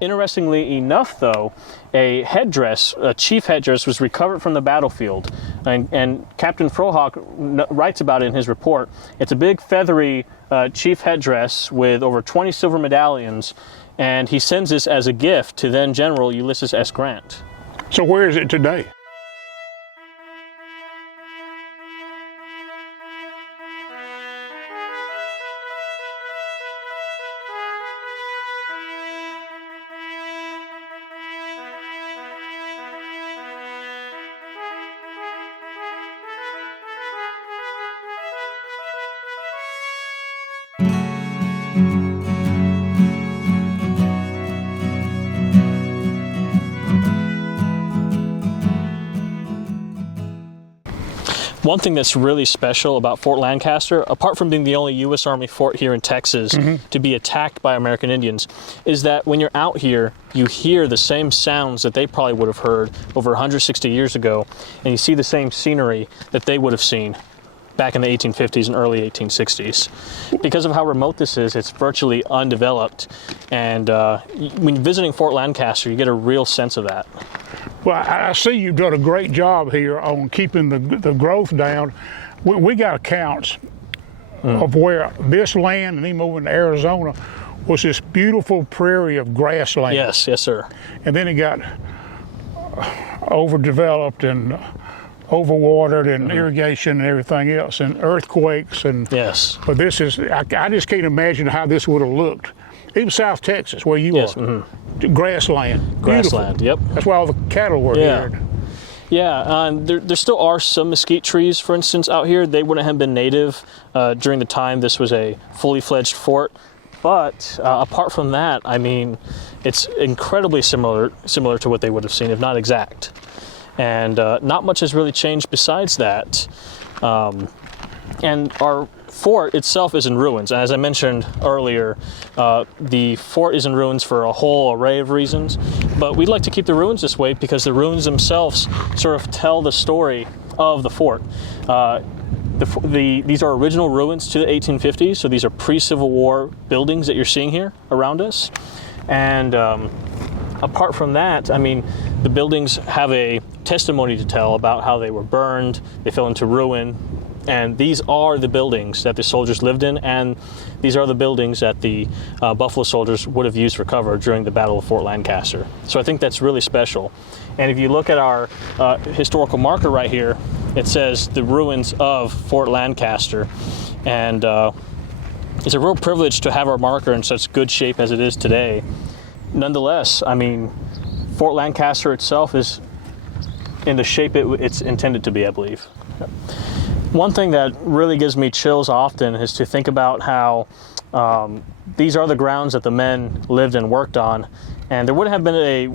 Interestingly enough, though, a headdress, a chief headdress, was recovered from the battlefield. And Captain Frohawk writes about it in his report. It's a big feathery chief headdress with over 20 silver medallions, and he sends this as a gift to then General Ulysses S. Grant. So where is it today? One thing that's really special about Fort Lancaster, apart from being the only U.S. Army fort here in Texas to be attacked by American Indians, is that when you're out here, you hear the same sounds that they probably would have heard over 160 years ago, and you see the same scenery that they would have seen back in the 1850s and early 1860s. Because of how remote this is, it's virtually undeveloped, and when visiting Fort Lancaster, you get a real sense of that. Well, I see you've done a great job here on keeping the growth down. We got accounts of where this land, and even over in Arizona, was this beautiful prairie of grassland. Yes, yes, sir. And then it got overdeveloped and overwatered and irrigation and everything else, and earthquakes. And yes. But this is, I just can't imagine how this would have looked. Even South Texas, where you are. Grassland. Grassland, beautiful. yep. That's why all the cattle were here. Yeah, there still are some mesquite trees, for instance, out here. They wouldn't have been native during the time this was a fully fledged fort. But apart from that, I mean, it's incredibly similar to what they would have seen, if not exact. And not much has really changed besides that. And our fort itself is in ruins. As I mentioned earlier, the fort is in ruins for a whole array of reasons, but we'd like to keep the ruins this way because the ruins themselves sort of tell the story of the fort. These are original ruins to the 1850s, so these are pre-Civil War buildings that you're seeing here around us. And apart from that, I mean, the buildings have a testimony to tell about how they were burned, they fell into ruin, and these are the buildings that the soldiers lived in, and these are the buildings that the Buffalo soldiers would have used for cover during the Battle of Fort Lancaster. So I think that's really special. And if you look at our historical marker right here, it says the ruins of Fort Lancaster. And it's a real privilege to have our marker in such good shape as it is today. Nonetheless, I mean, Fort Lancaster itself is in the shape it's intended to be, I believe. One thing that really gives me chills often is to think about how these are the grounds that the men lived and worked on, and there wouldn't have been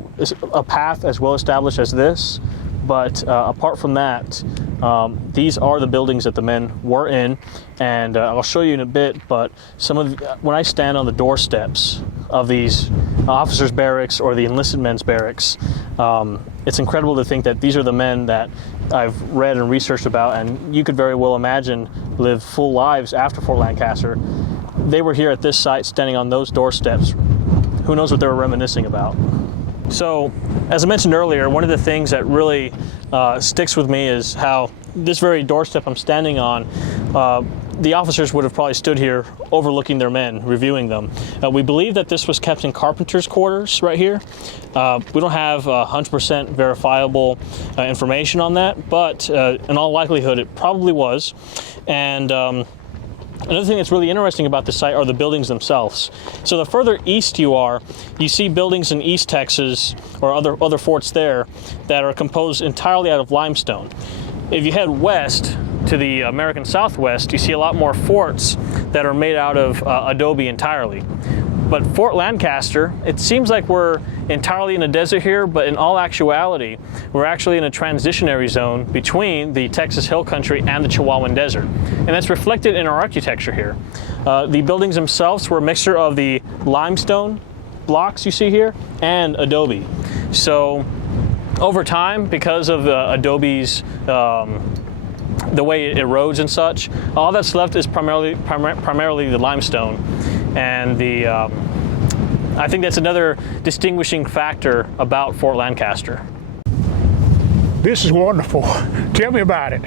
a path as well established as this, but apart from that, these are the buildings that the men were in, and I'll show you in a bit, but when I stand on the doorsteps of these officers' barracks or the enlisted men's barracks, it's incredible to think that these are the men that I've read and researched about, and you could very well imagine live full lives after Fort Lancaster. They were here at this site, standing on those doorsteps. Who knows what they were reminiscing about? So, as I mentioned earlier, one of the things that really sticks with me is how this very doorstep I'm standing on, the officers would have probably stood here overlooking their men, reviewing them. We believe that this was kept in carpenter's quarters right here. We don't have 100% verifiable information on that, but in all likelihood it probably was. And another thing that's really interesting about this site are the buildings themselves. So the further east you are, you see buildings in East Texas or other forts there that are composed entirely out of limestone. If you head west to the American Southwest, you see a lot more forts that are made out of adobe entirely. But Fort Lancaster, it seems like we're entirely in a desert here, but in all actuality, we're actually in a transitionary zone between the Texas Hill Country and the Chihuahuan Desert. And that's reflected in our architecture here. The buildings themselves were a mixture of the limestone blocks you see here and adobe. So over time, because of the adobe's the way it erodes and such, all that's left is primarily the limestone, and I think that's another distinguishing factor about Fort Lancaster. This is wonderful. Tell me about it.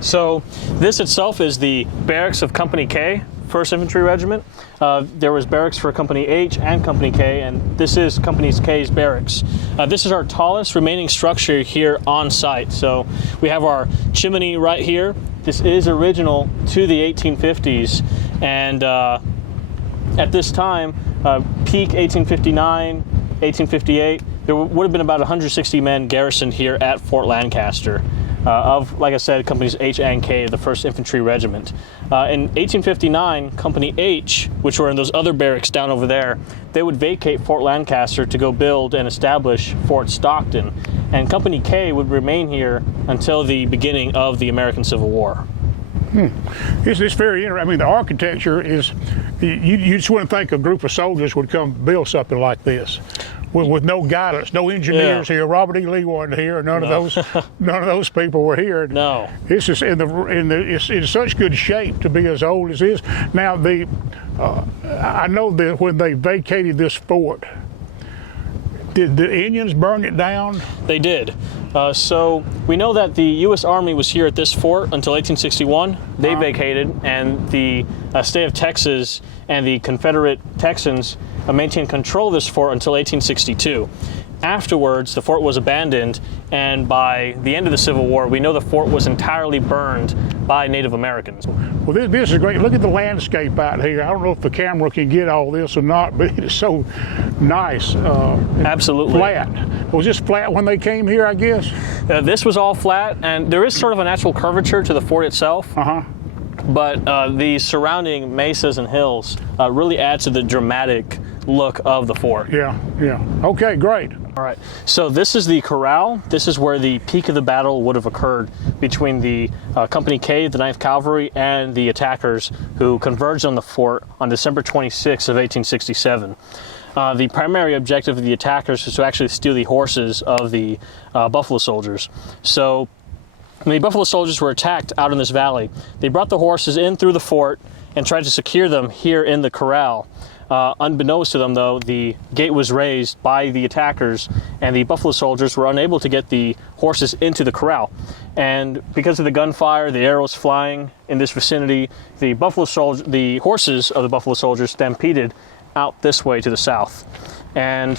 So this itself is the barracks of Company K, 1st Infantry Regiment. There was barracks for Company H and Company K, and this is Company K's barracks. This is our tallest remaining structure here on site. So we have our chimney right here. This is original to the 1850s, and at this time, peak 1859, 1858, there would have been about 160 men garrisoned here at Fort Lancaster. Of, like I said, Companies H and K, the 1st Infantry Regiment. In 1859, Company H, which were in those other barracks down over there, they would vacate Fort Lancaster to go build and establish Fort Stockton. And Company K would remain here until the beginning of the American Civil War. It's very interesting. I mean, the architecture is, you just wouldn't think a group of soldiers would come build something like this. With no guidance, no engineers here. Robert E. Lee wasn't here. None of those people were here. No, it's just it's in such good shape to be as old as it is. Now I know that when they vacated this fort, did the Indians burn it down? They did. So we know that the U.S. Army was here at this fort until 1861. They vacated, and the state of Texas and the Confederate Texans maintained control of this fort until 1862. Afterwards, the fort was abandoned, and by the end of the Civil War, we know the fort was entirely burned by Native Americans. Well, this is great. Look at the landscape out here. I don't know if the camera can get all this or not, but it is so nice. Absolutely. Flat. Was this flat when they came here, I guess? This was all flat, and there is sort of a natural curvature to the fort itself. But the surrounding mesas and hills really add to the dramatic look of the fort. Yeah. Okay, great. All right, so this is the corral. This is where the peak of the battle would have occurred between the Company K, the 9th Cavalry, and the attackers who converged on the fort on December 26th of 1867. The primary objective of the attackers was to actually steal the horses of the Buffalo Soldiers. So when the Buffalo Soldiers were attacked out in this valley, they brought the horses in through the fort and tried to secure them here in the corral. Unbeknownst to them, though, the gate was raised by the attackers, and the Buffalo Soldiers were unable to get the horses into the corral. And because of the gunfire, the arrows flying in this vicinity, the horses of the Buffalo Soldiers stampeded out this way to the south. And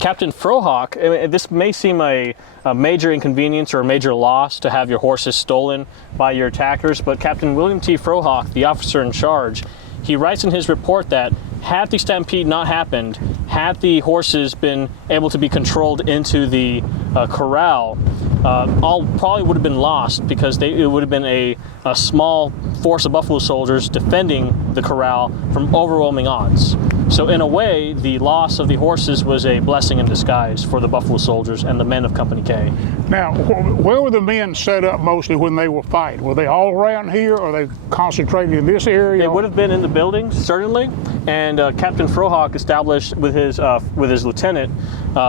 Captain Frohawk, this may seem a major inconvenience or a major loss to have your horses stolen by your attackers, but Captain William T. Frohawk, the officer in charge, he writes in his report that had the stampede not happened, had the horses been able to be controlled into the corral, all probably would have been lost, because it would have been a small force of Buffalo Soldiers defending the corral from overwhelming odds. So in a way, the loss of the horses was a blessing in disguise for the Buffalo Soldiers and the men of Company K. Now, where were the men set up mostly when they were fighting? Were they all around here, or they concentrated in this area? They would have been in the buildings, certainly, and Captain Frohawk established with his lieutenant,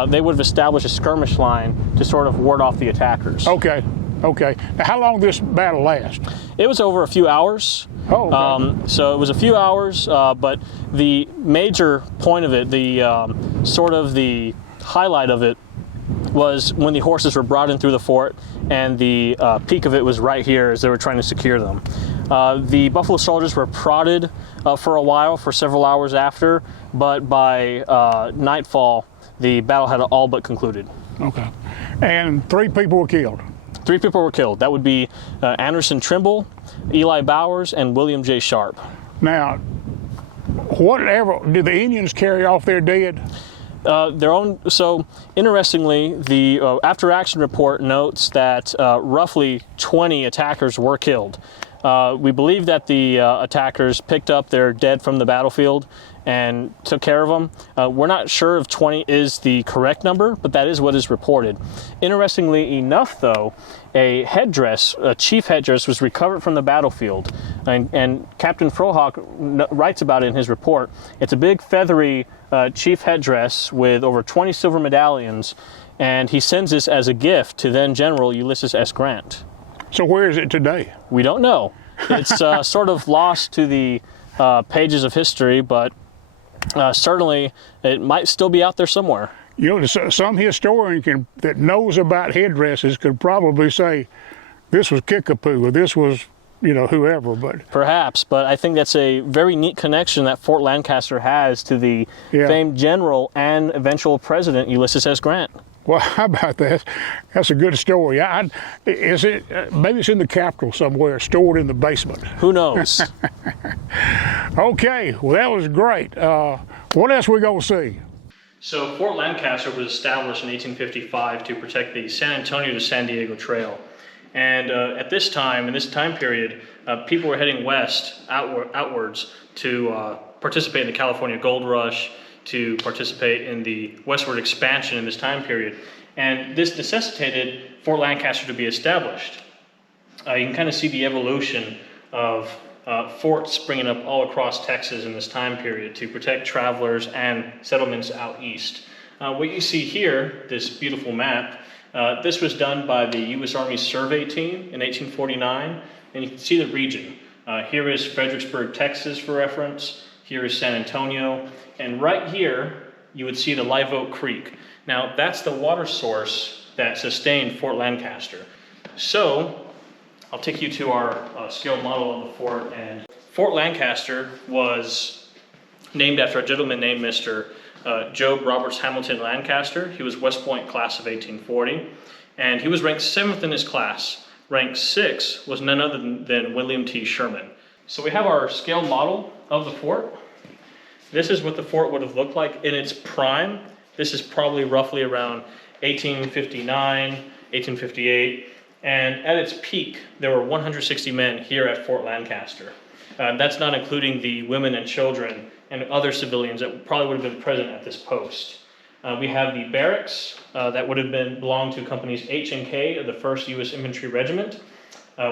they would have established a skirmish line to sort of ward off the attackers. Okay. Now, how long did this battle last? It was over a few hours. Oh, okay. So it was a few hours, but the major point of it, the sort of the highlight of it, was when the horses were brought in through the fort, and the peak of it was right here as they were trying to secure them. The Buffalo Soldiers were prodded for a while, for several hours after, but by nightfall, the battle had all but concluded. Okay. And 3 people were killed? 3 people were killed. That would be Anderson Trimble, Eli Bowers, and William J. Sharp. Now, whatever, did the Indians carry off their dead? Their own. So, interestingly, the after-action report notes that roughly 20 attackers were killed. We believe that the attackers picked up their dead from the battlefield and took care of them. We're not sure if 20 is the correct number, but that is what is reported. Interestingly enough, though, a chief headdress, was recovered from the battlefield, and Captain Frohawk writes about it in his report. It's a big feathery chief headdress with over 20 silver medallions, and he sends this as a gift to then General Ulysses S. Grant. So where is it today? We don't know. It's sort of lost to the pages of history, but Certainly, it might still be out there somewhere. You know, some historian that knows about headdresses could probably say this was Kickapoo or this was, you know, whoever. But perhaps, but I think that's a very neat connection that Fort Lancaster has to the famed general and eventual president Ulysses S. Grant. Well, how about that? That's a good story. Is it? Maybe it's in the Capitol somewhere, stored in the basement. Who knows? Okay, well that was great. What else we gonna see? So Fort Lancaster was established in 1855 to protect the San Antonio to San Diego Trail. And at this time, in this time period, people were heading west, outwards, to participate in the California Gold Rush, to participate in the westward expansion in this time period. And this necessitated Fort Lancaster to be established. You can kind of see the evolution of forts springing up all across Texas in this time period to protect travelers and settlements out east. What you see here, this beautiful map, this was done by the U.S. Army Survey Team in 1849, and you can see the region. Here is Fredericksburg, Texas for reference. Here is San Antonio, and right here you would see the Live Oak Creek. Now that's the water source that sustained Fort Lancaster. So I'll take you to our scale model of the fort, and Fort Lancaster was named after a gentleman named Mr. Job Roberts Hamilton Lancaster. He was West Point class of 1840, and he was ranked 7th in his class. Rank 6 was none other than William T. Sherman. So we have our scale model of the fort. This is what the fort would have looked like in its prime. This is probably roughly around 1859, 1858, and at its peak, there were 160 men here at Fort Lancaster. That's not including the women and children and other civilians that probably would have been present at this post. We have the barracks that would have belonged to companies H and K of the 1st U.S. Infantry Regiment.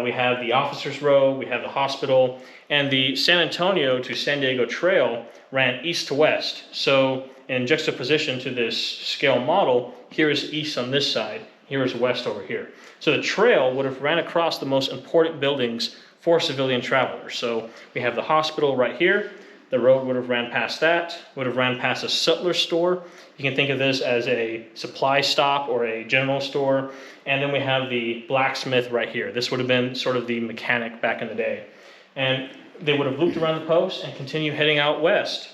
We have the officers' row, we have the hospital, and the San Antonio to San Diego Trail ran east to west. So in juxtaposition to this scale model, here is east on this side, here is west over here. So the trail would have ran across the most important buildings for civilian travelers. So we have the hospital right here. The road would have ran past that, would have ran past a sutler store. You can think of this as a supply stop or a general store. And then we have the blacksmith right here. This would have been sort of the mechanic back in the day. And they would have looped around the post and continued heading out west.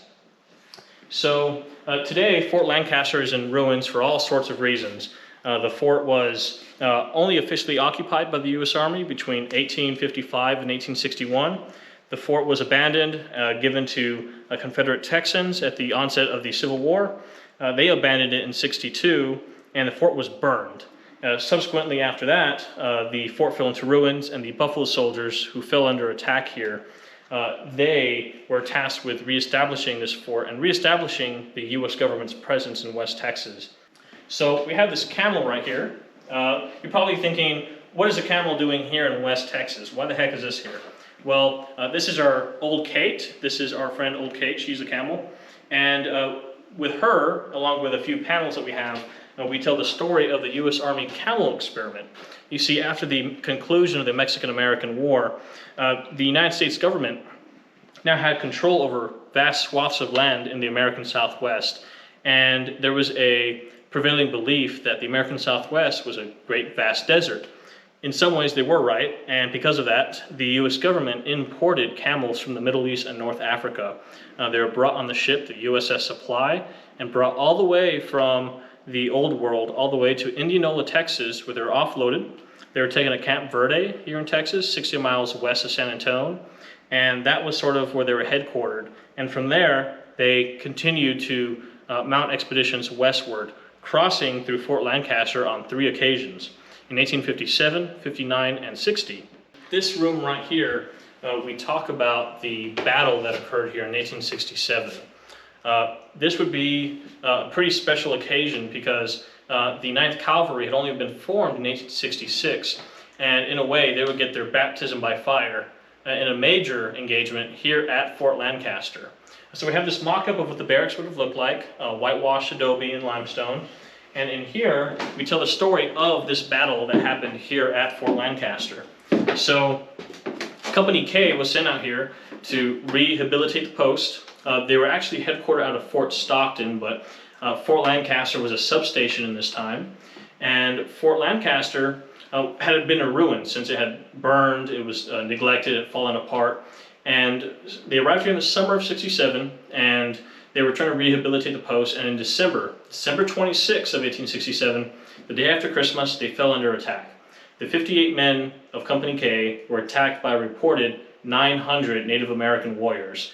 So today, Fort Lancaster is in ruins for all sorts of reasons. The fort was only officially occupied by the U.S. Army between 1855 and 1861. The fort was abandoned, given to Confederate Texans at the onset of the Civil War. They abandoned it in 1962, and the fort was burned. Subsequently after that, the fort fell into ruins, and the Buffalo soldiers who fell under attack here, they were tasked with reestablishing this fort and reestablishing the U.S. government's presence in West Texas. So we have this camel right here. You're probably thinking, what is a camel doing here in West Texas? Why the heck is this here? Well, this is our Old Kate. This is our friend Old Kate. She's a camel. And with her, along with a few panels that we have, we tell the story of the U.S. Army camel experiment. You see, after the conclusion of the Mexican-American War, the United States government now had control over vast swaths of land in the American Southwest. And there was a prevailing belief that the American Southwest was a great vast desert. In some ways they were right, and because of that, the U.S. government imported camels from the Middle East and North Africa. They were brought on the ship, the USS Supply, and brought all the way from the Old World all the way to Indianola, Texas, where they were offloaded. They were taken to Camp Verde here in Texas, 60 miles west of San Antonio, and that was sort of where they were headquartered. And from there, they continued to mount expeditions westward, crossing through Fort Lancaster on 3 occasions. In 1857, 59, and 60. This room right here, we talk about the battle that occurred here in 1867. This would be a pretty special occasion because the 9th Cavalry had only been formed in 1866, and in a way they would get their baptism by fire in a major engagement here at Fort Lancaster. So we have this mock-up of what the barracks would have looked like, whitewashed adobe and limestone. And in here, we tell the story of this battle that happened here at Fort Lancaster. So, Company K was sent out here to rehabilitate the post, They were actually headquartered out of Fort Stockton, but Fort Lancaster was a substation in this time. And Fort Lancaster had been a ruin since it had burned, it was neglected, it had fallen apart. And they arrived here in the summer of '67, and they were trying to rehabilitate the post. And in December 26th of 1867, the day after Christmas, they fell under attack. The 58 men of Company K were attacked by a reported 900 Native American warriors.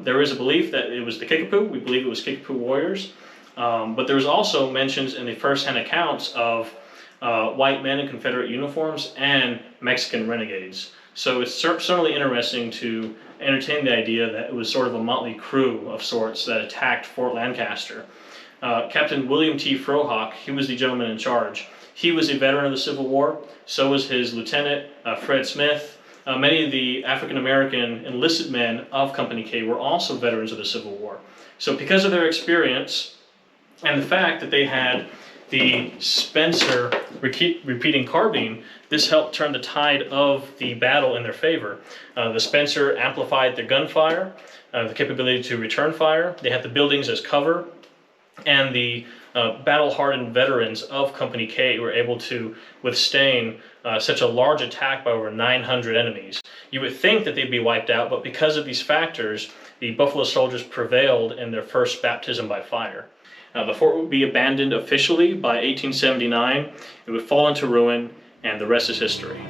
There is a belief that it was the Kickapoo. We believe it was Kickapoo warriors. But there was also mentions in the first-hand accounts of white men in Confederate uniforms and Mexican renegades. So it's certainly interesting to entertain the idea that it was sort of a motley crew of sorts that attacked Fort Lancaster. Captain William T. Frohock, he was the gentleman in charge. He was a veteran of the Civil War. So was his lieutenant, Fred Smith. Many of the African-American enlisted men of Company K were also veterans of the Civil War. So because of their experience and the fact that they had the Spencer repeating carbine, this helped turn the tide of the battle in their favor. The Spencer amplified their gunfire, the capability to return fire. They had the buildings as cover, and the battle-hardened veterans of Company K were able to withstand such a large attack by over 900 enemies. You would think that they'd be wiped out, but because of these factors, the Buffalo Soldiers prevailed in their first baptism by fire. The fort would be abandoned officially by 1879. It would fall into ruin, and the rest is history.